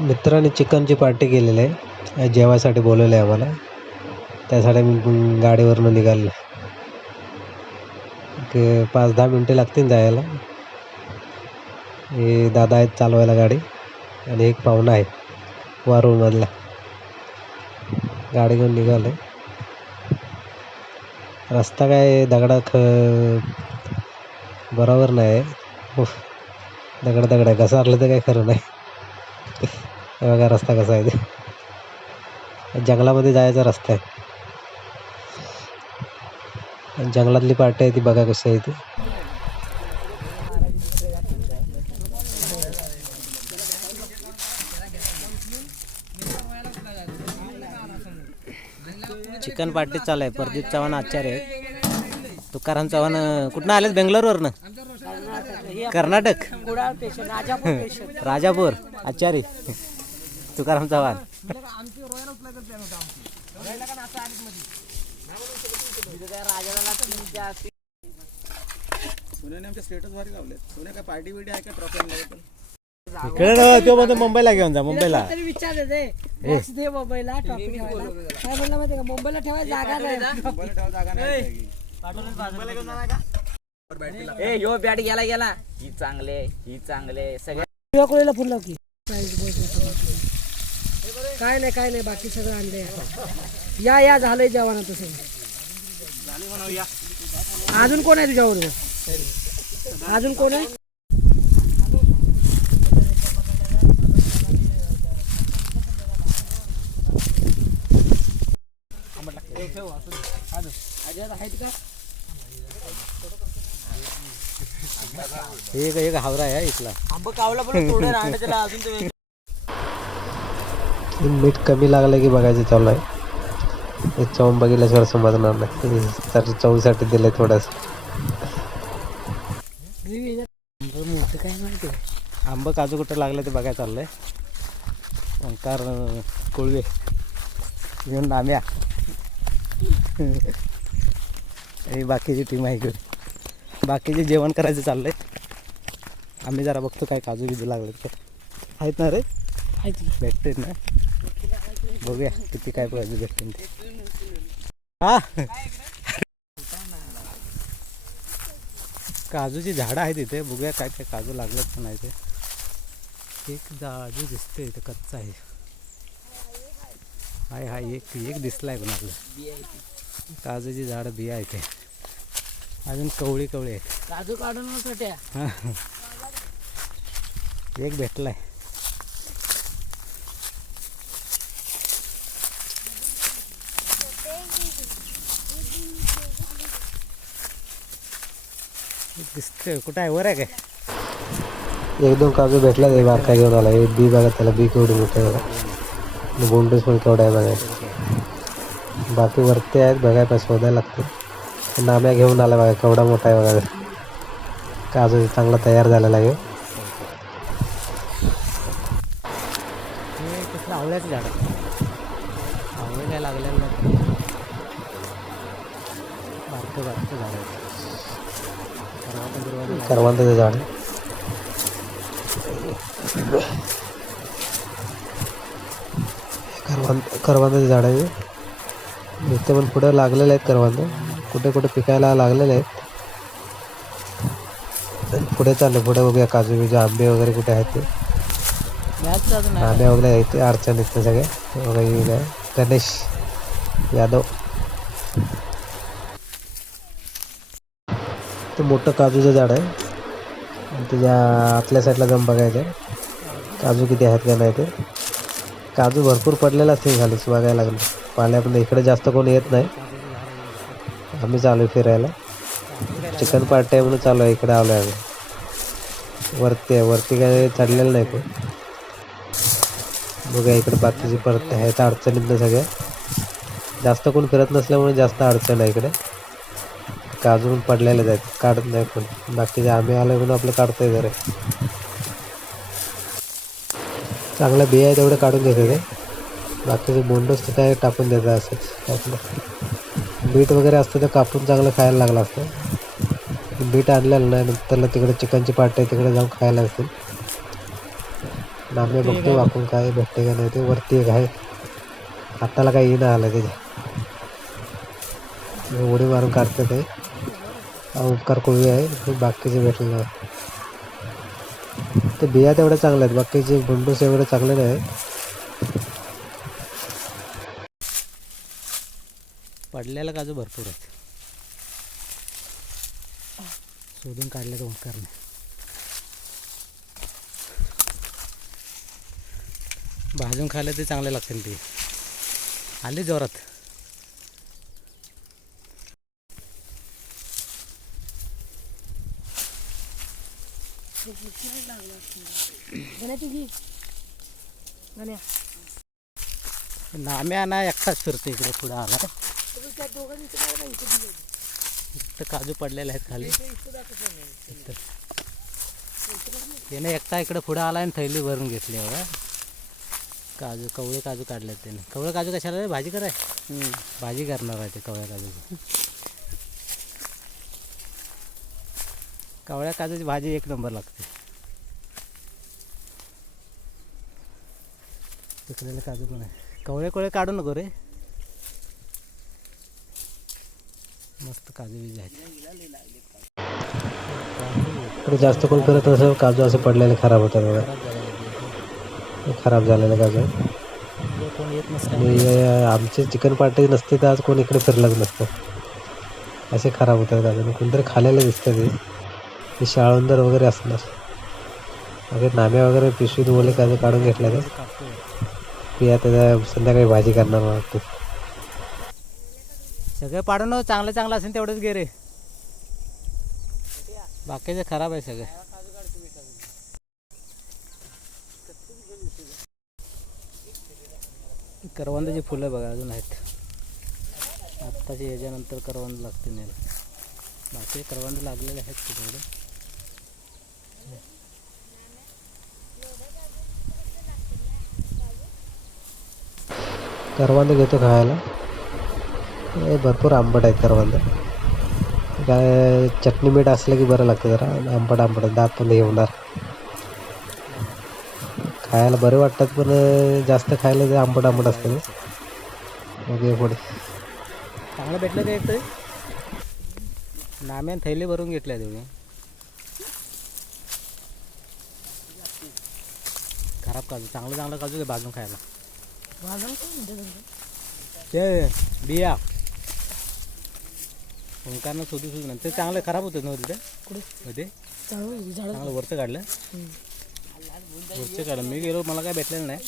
मित्रांनी चिकनची पार्टी केलेली आहे, जेवायसाठी बोलवलं आहे आम्हाला. त्यासाठी मी गाडीवरून निघालो. 5-10 मिनटे लागतील जायला. हे दादा आहेत चालवायला गाडी आणि एक पाहुणा आहे वारूळमधला. गाडी घेऊन निघालो. रस्ता काय बरोबर नाही आहे. दगड आहे, घसारलं तर काही खरं नाही. हे बघा रस्ता कसा आहे ते. जंगलामध्ये जायचा रस्ता आहे. जंगलातली पार्टी आहे ती, बघा कशी आहे ती. चिकन पार्टी चालू आहे. प्रदीप चव्हाण आचार्य आहेत. तुकाराम चव्हाण कुठनं आलेत? बेंगलोरवरनं. कर्नाटक. राजापूर. आचार्य तुकाराम चव्हाण. इकडे तो म्हणतो मुंबईला घेऊन जा. मुंबईला मुंबईला ठेवायला जागा नाही. यो बॅट गेला ही चांगले सगळ्या फुल की काय नाही बाकी सगळं आणलंय. या झालंय जेवण तसं. अजून कोण आहे तुझ्याबरोबर? अजून कोण आहे? एक हावरा आहे इथला. आंब कावला पण थोडं राहणं त्याला अजून. मीठ कमी लागलं की बघायचं चालू आहे. हे चवून बघितल्याशिवाय समजणार नाही. तर चवीसाठी दिलंय थोडंसं. काय म्हणते आंब काजू कुठं लागलं ते बघायला चाललंय. ओंकार कोळवे घेऊन नाम्या आणि बाकीची टीम आहे इकडे. बाकीचे जेवण करायचं चाललंय. आम्ही जरा बघतो काय काजू बिजू लागले तर आहेत ना रे. भेटते ना, बघूया किती काय काजू भेटते ते. हा काजूची झाडं आहेत इथे. बघूया काय काय काजू लागलं पण नाही ते. एक काजू दिसते इथे कच्चा आहे. हाय एक दिसलाय पण आपलं. काजूची झाडं बिया आहेत. अजून कवळी आहेत. काजू काढून छोट्या एक भेटलाय. दिसतोय कुठं आहे? वर आहे काय? 1-2 काजू भेटला. ते बारका घेऊन आला. एक बी बघा, त्याला बी केवढी मोठे बघा. बोंडूस पण केवढा आहे बघा. बाकी वरती आहेत बघाय पण शोधायला लागते. नाम्या घेऊन आला बघा, केवढा मोठा आहे बघा. काजू चांगला तयार झालेला आहे. आवळ्याचं झाड. आवळे काय लागलेलं नाही. बारकं झाड आहे. करवंदाचं झाड. करवंदाचे झाड आहे. इथे पण पुढे लागलेले आहेत करवंद. कुठे पिकायला लागलेले आहेत. पुढे चालले. पुढे बघूया काजू बिजू आंबे वगैरे कुठे आहेत ते. आंबे वगैरे आहेत ते. अडचण आहेत ते सगळे वगैरे. गणेश यादव. ते मोठं काजूचं झाड आहे. आणि त्याच्या आतल्या साईडला जाऊन बघायचं काजू किती आहेत का नाही ते. काजू भरपूर पडलेला असते खाली बघायला लागलं. पाल्या पण इकडे जास्त कोण येत नाही. आम्ही चालू आहे फिरायला. चिकन पार्टी आहे म्हणून चालू आहे. इकडे आलो आहे आम्ही. वरती काय चढलेलं नाही कोण. बघा इकडे बाकीची परत आहेत अडचणीतनं सगळ्या. जास्त कोण फिरत नसल्यामुळे जास्त अडचण आहे इकडे. काजू पण पडलेले आहेत, काढत नाही पण. बाकीचे आम्ही आलो म्हणून आपलं काढतोय जरा. चांगल्या बिया आहे तेवढे काढून घेते ते. बाकीचे बोंडच तर काय टाकून देतात असंच. आपलं बीट वगैरे असतं तर कापून चांगलं खायला लागलं असतं. बीट आणलेलं नाही. नंतरला तिकडे चिकनची पार्टी आहे, तिकडे जाऊन खायला असतील. नाम्या बघतो वाकून काय भेटते का नाही ते. वरती एक आहे, हाताला काही येणं आलं त्याच्या, उडी मारून काढतं ते. हा उपकार कोळी आहे, हे बाकीचे भेटलेलं आहे. ते बिया तेवढ्या चांगल्या आहेत, बाकीचे बुंडूस एवढे चांगले नाही. पडलेला काजू भरपूर आहेत, शोधून काढले तर ओंकारने. भाजून खायला ते चांगले लागतील. ते आली जोरात. नाम्या ना एकटाच फिरतो इकडे पुढे आला. इथं काजू पडलेले आहेत खाली. त्याने एकटा इकडे पुढे आला आणि थैली भरून घेतली बघा. काजू कवळे काजू काढलेत त्याने. कवळे काजू कशाला रे? भाजी कराय. भाजी करणार आहे ते कवळ्या काजूची. कवळ्या काजूची भाजी एक नंबर लागते. पिकलेले काजू पण आहे. कवळे काढू नको रे, मस्त काजू बीज आहेत. इकडे जास्त कोण करत असं काजू असे पडलेले खराब होतात बघा. खराब झालेले काजू. कोण येत नसतं. आणि आमचे चिकन पार्टी नसते तर आज कोण इकडे फिरलंच नसतं. असे खराब होतात काजू. कोणतरी खाल्लेलं दिसतं ते शाळुंदर वगैरे असणार. अगे नाम्या वगैरे पिशवीत ओले काजू काढून घेतला तर पिया त्याच्या संध्याकाळी भाजी करणार वाटते. सगळे पाडून चांगलं चांगलं असेल तेवढंच गे रे, बाकीचे खराब आहे सगळे. करवंदाची फुलं बघा अजून आहेत. आत्ताची याच्यानंतर करवंद लागते नाही. बाकी करवंद लागलेले आहेत तेवढे. करवंद घेतो खायला. भरपूर आंबट आहेत करवंद. काय चटणी मीठ असलं की बरं लागतं जरा. आंबट आंबट दात पण हे होणार. खायला बरे वाटतात पण जास्त खायला ते आंबट आंबट असतं. मग पुढे चांगलं भेटलं ते एक नाम्यान थैली भरून घेतल्या तुम्ही. खराब काजू. चांगलं चांगलं काजू ते भाजून खायला. ते बिया ओंकारनं शोधू नंतर ते चांगलं खराब होतं ना तिथे. कुठे चांगलं वरचं काढलं. वरचं काढलं मी गेलो, मला काय भेटलेलं नाही.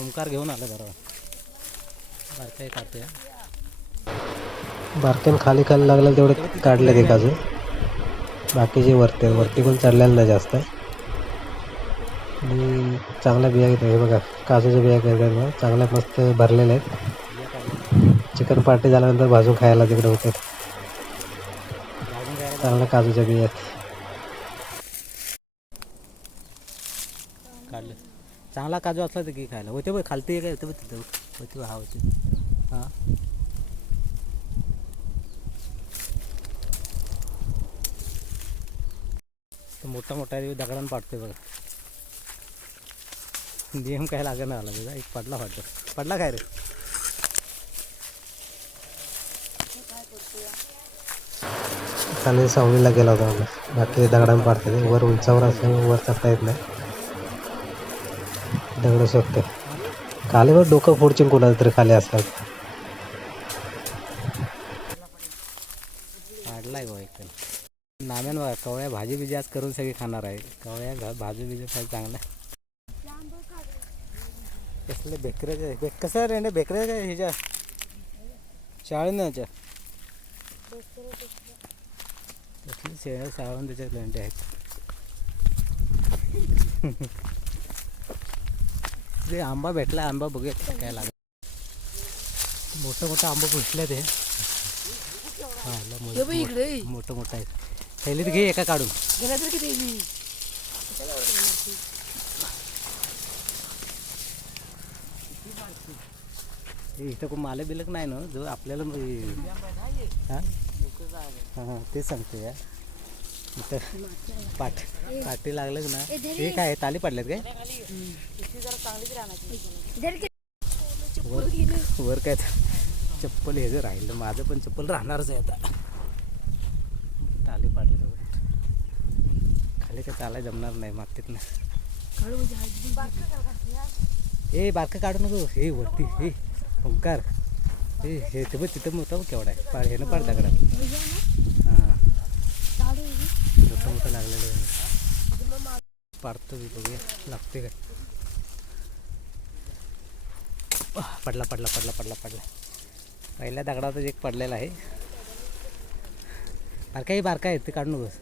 ओंकार घेऊन आलं बरोबर. बारकाई काढते. बारक्यान खाली खाली लागलं तेवढे काढले ते काजू. बाकीचे वरती पण चढलेलं नाही जास्त. आणि चांगल्या बिया घेतो. हे बघा काजूच्या बिया घेतात चांगल्या मस्त भरलेल्या आहेत. चिकन पार्टी झाल्यानंतर भाजून खायला तिकडे होते. चांगल्या काजूच्या बिया आहेत. काढलं. चांगला काजू असला तर की खायला होते बघ. खालती काय होते बघ तिथं होते. हा होते. हां मोठा मोठा दगडानं पाडतोय बघा. नियम काय लागणार आला तुझा. एक पडला पडला काय रे. खाली सावलीला गेला होता आम्ही. बाकी दगडानं पाडते. वर उंचावर असल्यामुळे वर चढता येत नाही. दगड शोधते. खालीवर डोकं फोडचिन कोणाला तरी खाली असतात. पाडलाय बघा एक. नाम्यान बघा कवळ्या भाजी बिजी आज करून सगळी खाणार आहे. कवळ्या भाजी बिजी काय चांगला. कसले बेकऱ्याचे कसं रे बेकऱ्या काय ह्याच्या शाळेच्या कसले शेळ सावण त्याच्या लेंडे आहेत. ते आंबा भेटला. आंबा बघूया काय लागला. मोठं आंबा पुसल्या ते. मोठं मोठं आहेत. थैलीत घे एका काढून. इथं कोण मालक बिलक नाही ना जो आपल्याला. हां हां ते सांगतो या. इथं पाठी लागलं ना हे काय ताली पडल्यात काय वर काय चप्पल हे जर राहिलं माझं पण चप्पल राहणारच आहे आता ताली पाडलं खाली काय चालाय जमणार नाही मातीतनं ए बारकं काढू नको हे वरती हे ओंकार हे ते बघ तिथं मोठं बघ केवढा आहे पाड हे ना पाड दगडात हां मोठं लागलेलं आहे पाडतो मी बघूया लागते काय पडला पहिल्या दगडातच एक पडलेला आहे बारका आहे ते काढू नकोस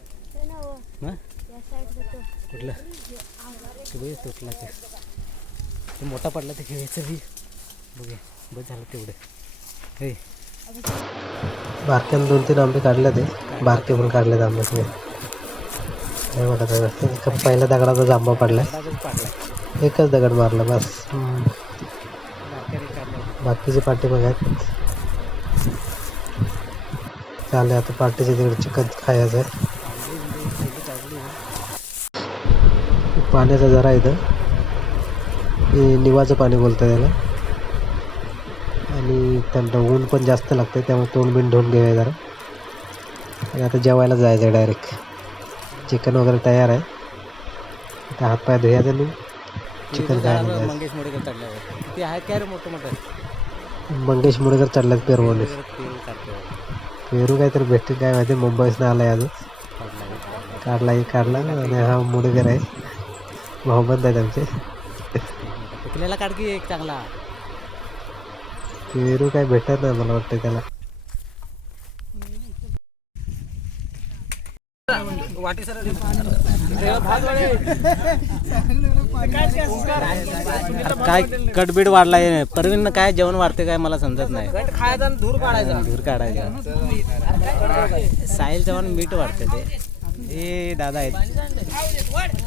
मग कुठलं ते बघ तुटला ते मोठा पडला ते घ्यायचं बी बघूया बस झालं तेवढं हे बारक्यानं 2-3 आंबे काढले ते बारके पण काढलेत आंबे सगळे नाही वाटत आहे पहिल्या दगडाचा जांबा पडला पाडला एकच दगड मारला बस बाकीचे पाठी बघायत चालेल आता पार्टीच्या तिकडे चिकन खायचं आहे पाण्याचा जरा इथं हे निवाचं पाणी बोलतं त्याला आणि त्यांना ऊन पण जास्त लागतं त्यामुळे तोंड बिंड धुवून घेऊया जरा आणि आता जेवायला जायचं आहे डायरेक्ट चिकन वगैरे तयार आहे आता हातपाय धुयाचं आणि चिकन खायला जायचं मंगेश मोडेकर चढल्यावर ते आहेत काय रे मोठं मंगेश मुडेकर चढल्यात पेरवले तेल काढतो पेरू काहीतरी भेटते काय माहिती मुंबईसनं आला आहे अजून काढला आणि हा मुडेकर आहे मोहम्मद आहे त्यांचे पिकलेला काढ की एक चांगला पेरू काय भेटत नाही मला वाटतं त्याला काय कटबीड वाढलाय परवीन काय जेवण वाढते काय मला समजत नाही खायचा धूर काढायचा धूर काढायचा साहिल चव्हाण मीठ वाढते ते दादा आहेत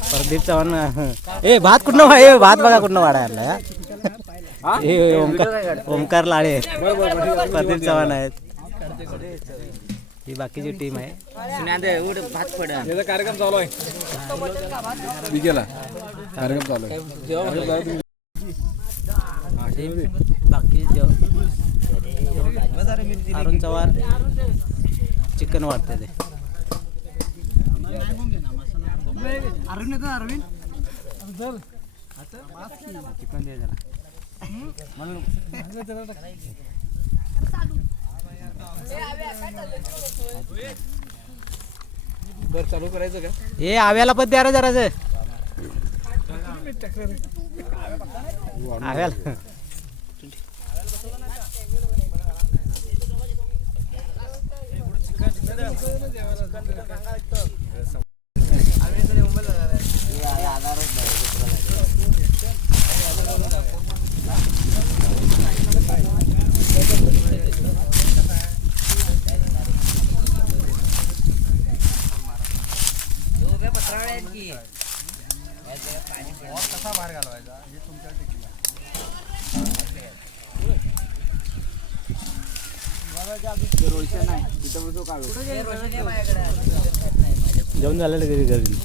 प्रदीप चव्हाण भात कुठनं भात बघा कुठनं वाढायला ओमकार लाळे प्रदीप चव्हाण आहेत ही बाकीची टीम आहे भात पड कार्यक्रम चालू आहे कार्यक्रम चालू आहे बाकी अरुण चव्हाण चिकन वाढते ते चिकन द्या जरा बरं चालू करायचं का हे आव्याला पण द्या रे जराच आव्याला कसा बाहेर घालवायचा हे तुमच्या जेवण झालेलं घरी घरी